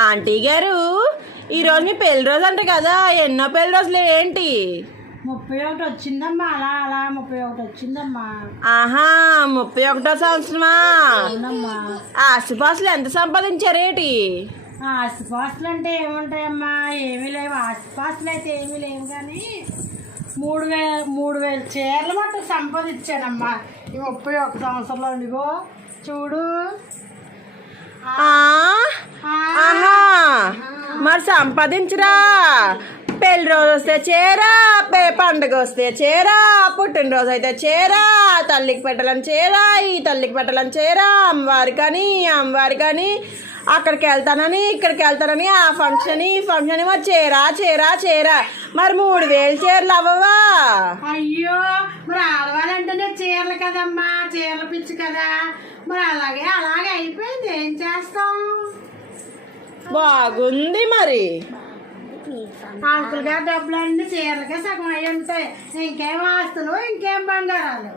Aunty గారు, ఈరోజు మీ పెళ్లి రోజు అంట కదా, ఎన్నో పెళ్లి రోజులు ఏంటి? 31 వచ్చిందమ్మా. అలా అలా 31 వచ్చిందమ్మా. ఆహా, 31వ సంవత్సరమా? అవునమ్మా. ఆస్తిపాస్తులు ఎంత సంపాదించారేటి? ఆస్తిపాస్తులు అంటే ఏముంటాయమ్మా, ఏమీ లేవు. ఆస్తిపాస్తులు అయితే ఏమీ లేవు, కానీ 3,000 చీరలు మట్టు సంపాదించానమ్మా ఈ 31 సంవత్సరంలో. ఇదిగో చూడు. ఆహా, మరి సంపాదించరా? పెళ్లి రోజు వస్తే చీర, పండుగ వస్తే చీర, పుట్టినరోజు అయితే చీర, తల్లికి పెట్టాలని చీర, ఈ తల్లికి పెట్టాలని చీర, అమ్మవారి కానీ అక్కడికి వెళ్తానని ఇక్కడికి వెళ్తానని, ఆ ఫంక్షన్ ఈ ఫంక్షన్, మరి చీర మరి 3,000 చీరలు అవ్వవా? అయ్యో, మరి ఆడవాళ్ళంటేనే చీరలు కదమ్మా, చీరలు పిచ్చి కదా. మరి అలాగే అయిపోయింది, ఏం చేస్తాం. బాగుంది. మరి అంకుల్ గారు డబ్బులన్నీ చీరలకే సగం అయి ఉంటాయి. ఇంకేం ఆస్తులు, ఇంకేం బంగారాలు.